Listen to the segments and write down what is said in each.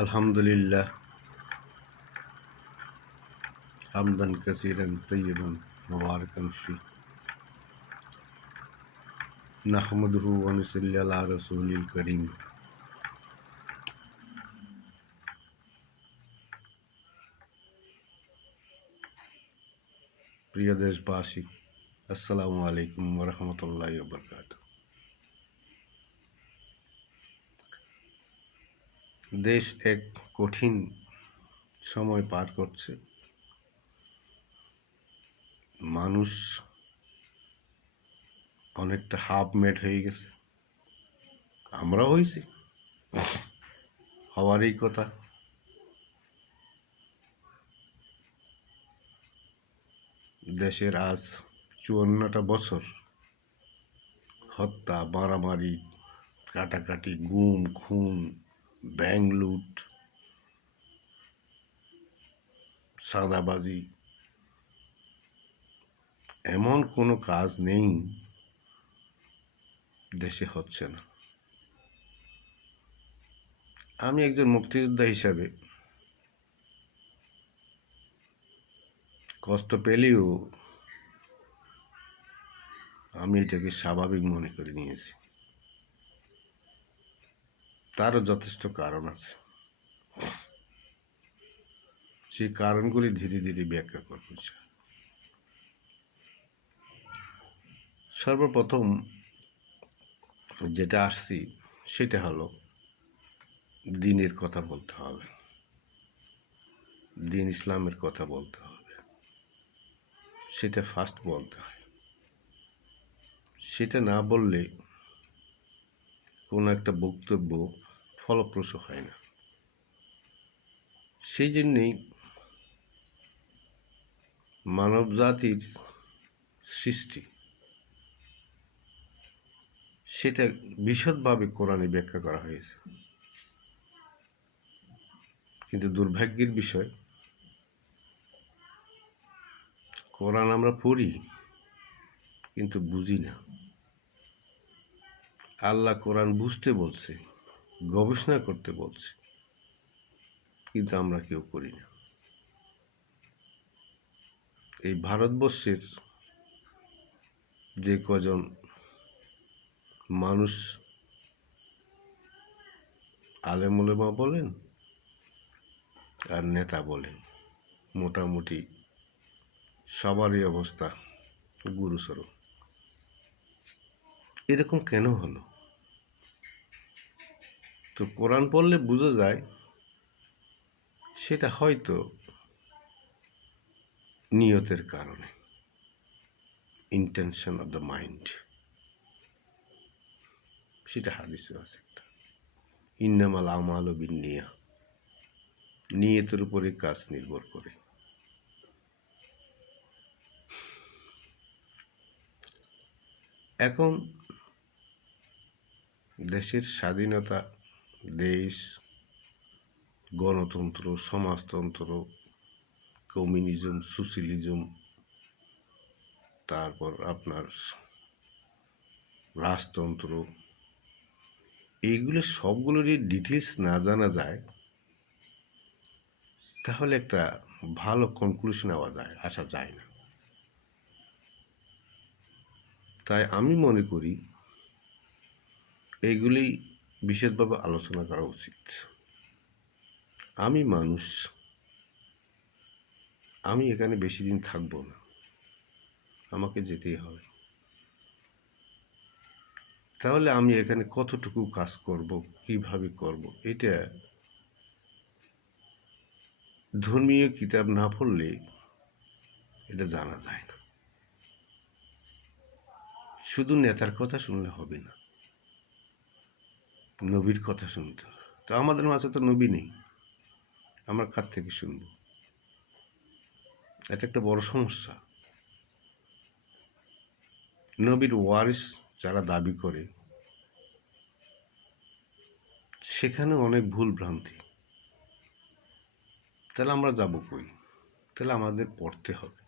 আলহামদুলিল্লাহ হামদান কাসীরান তাইয়িবান মুবারাকান ফি নাহমাদুহু ওয়া নুসাল্লি আলা রাসূলিল কারীম। প্রিয় দেশবাসী, আসসালামু আলাইকুম ওয়া রাহমাতুল্লাহি ওয়া বারাকাতুহু। দেশ এক কঠিন সময় পার করছে। মানুষ অনেকটা হাফ মেড হয়ে গেছে, আমরা হয়েছি, হওয়ারই কথা। দেশের আজ 54টা বছর হত্যা, মারামারি, কাটাকাটি, গুম খুন, ব্যাংক লুট, চাঁদাবাজি, এমন কোনো কাজ নেই দেশে হচ্ছে না। আমি একজন মুক্তিযোদ্ধা হিসাবে কষ্ট পেলেও আমি এটাকে স্বাভাবিক মনে করে নিয়েছি। তারও যথেষ্ট কারণ আছে, সেই কারণগুলি ধীরে ধীরে ব্যাখ্যা করব। সর্বপ্রথম যেটা আসছি সেটা হলো দ্বীনের কথা বলতে হবে, দ্বীন ইসলামের কথা বলতে হবে, সেটা ফার্স্ট বলতে হয়। সেটা না বললে কোনো একটা বক্তব্য ফলপ্রসূ হয় না। সেই জন্যেই মানব জাতির সৃষ্টি সেটা বিশদভাবে কোরআনে ব্যাখ্যা করা হয়েছে। কিন্তু দুর্ভাগ্যের বিষয়, কোরআন আমরা পড়ি কিন্তু বুঝি না। আল্লাহ কোরআন বুঝতে বলছে, গবেষণা করতে বলছে, কিন্তু আমরা কেউ করি না। এই ভারতবর্ষের যে কজন মানুষ, আলেম ওলেমা বলেন আর নেতা বলেন, মোটামুটি সবারই অবস্থা গুরুতর। এরকম কেন হলো? তো কোরআন পড়লে বোঝা যায় সেটা হয়তো নিয়তের কারণে, ইন্টেনশন অফ দ্য মাইন্ড। সেটা হাদিসও আছে একটা, ইন্নামাল আমালু বিন্নিয়া, নিয়তের উপরে কাজ নির্ভর করে। এখন দেশের স্বাধীনতা, দেশ, গণতন্ত্র, সমাজতন্ত্র, কমিউনিজম, সোশ্যালিজম, তারপর আপনার রাজতন্ত্র, এইগুলো সবগুলোরই ডিটেলস না জানা যায় তাহলে একটা ভালো কনক্লুশন আসা যায় না। তাই আমি মনে করি এইগুলি বিশেষভাবে আলোচনা করা উচিত। আমি মানুষ, আমি এখানে বেশি দিন থাকবো না, আমাকে যেতেই হবে। তাহলে আমি এখানে কতটুকু কাজ করব, কিভাবে করব, এটা ধর্মীয় কিতাব না পড়লে এটা জানা যায় না। শুধু নেতার কথা শুনলে হবে না, নবীর কথা শুনতে হবে। তো আমাদের মাঝে তো নবী নেই, আমরা কার থেকে শুনব? এটা একটা বড় সমস্যা। নবীর ওয়ারিস যারা দাবি করে সেখানে অনেক ভুল ভ্রান্তি। তাহলে আমরা যাবো কই? তাহলে আমাদের পড়তে হবে।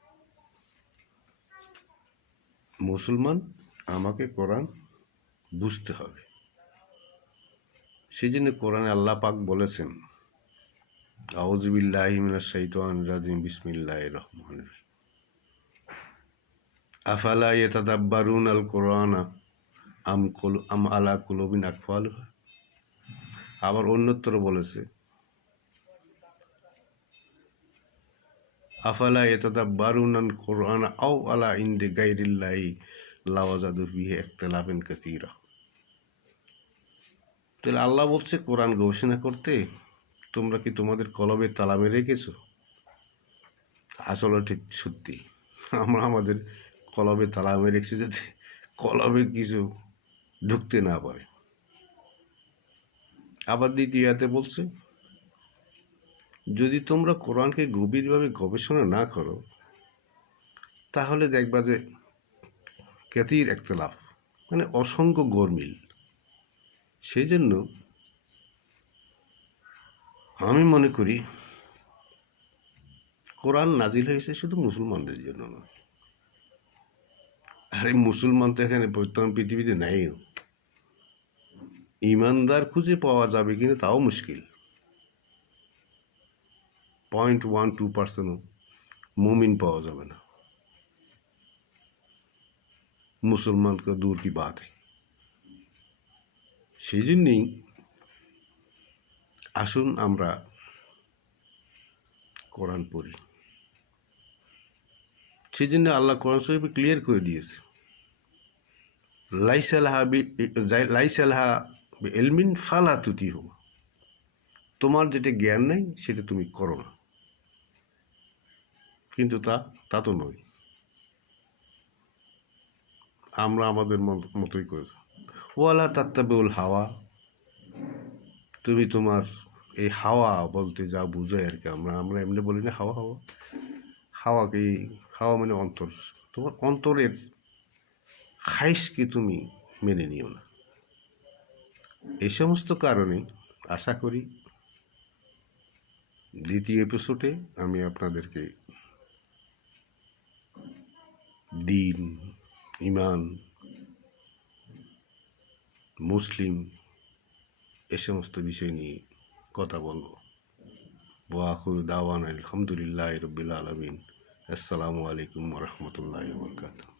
মুসলমান, আমাকে কোরআন বুঝতে হবে। সেই জন্য কোরআনে আল্লাহ পাক বলেছেন, আউযু বিল্লাহি মিনাশ শাইতানির রাজিম, বিসমিল্লাহির রহমানির রহিম। আফালা ইয়াতাদাব্বারুনাল কুরআনা আম আলা কুলুবিন আকফালুহা। আবার অন্যত্র বলেছে, আফালা ইয়াতাদাব্বারুনাল কুরআনা আও আলা ইনদি গায়রিল্লাহি লাওয়াজাদু ফিহি ইখতিলাফান কাসীরা। তাহলে আল্লাহ বলছে কোরআন গবেষণা করতে তোমরা কি তোমাদের কলবে তালা মেরে রেখেছো? আসলে ঠিক সত্যি, আমরা আমাদের কলবে তালা মেরে রেখেছি যাতে কলবে কিছু ঢুকতে না পারে। আবার দ্বিতীয়তে বলছে, যদি তোমরা কোরআনকে গভীরভাবে গবেষণা না করো তাহলে দেখবা যে ক্যাতির একতলাফ, মানে অসংখ্য গরমিল। সেই জন্য আমি মনে করি কোরআন নাজিল হয়েছে শুধু মুসলমানদের জন্য না। আর এই মুসলমান তো এখানে বর্তমান পৃথিবীতে নেই। ইমানদার খুঁজে পাওয়া যাবে কিনা তাও মুশকিল। 0.12% মুমিন পাওয়া যাবে না। মুসলমানকে দূর কি বাত। সেই জন্যেই আসুন আমরা কোরআন পড়ি। সেই জন্য আল্লাহ কোরআন শরীফে ক্লিয়ার করে দিয়েছে, লাইসালাহা এলমিন ফালা তুতিহু। তোমার যেটা জ্ঞান নেই সেটা তুমি করো না। কিন্তু তা তো নয়, আমরা আমাদের মতোই করে। ওয়ালা তাত্তাবিউল হাওয়া, তুমি তোমার এই হাওয়া বলতে যা বুঝাই আর কি, আমরা এমনি বলি না হাওয়া হাওয়া। হাওয়াকে, হাওয়া মানে অন্তর, তোমার অন্তরের খাইশকে তুমি মেনে নিও না। এই সমস্ত কারণে আশা করি দ্বিতীয় এপিসোডে আমি আপনাদেরকে দিন, ইমান, মুসলিম এ সমস্ত বিষয় নিয়ে কথা বলবো। ওয়া আখিরু দাওয়ানা আলহামদুলিল্লাহি রাব্বিল আলামিন। আসসালামু আলাইকুম ওয়া রাহমাতুল্লাহি ওয়া বারাকাতুহু।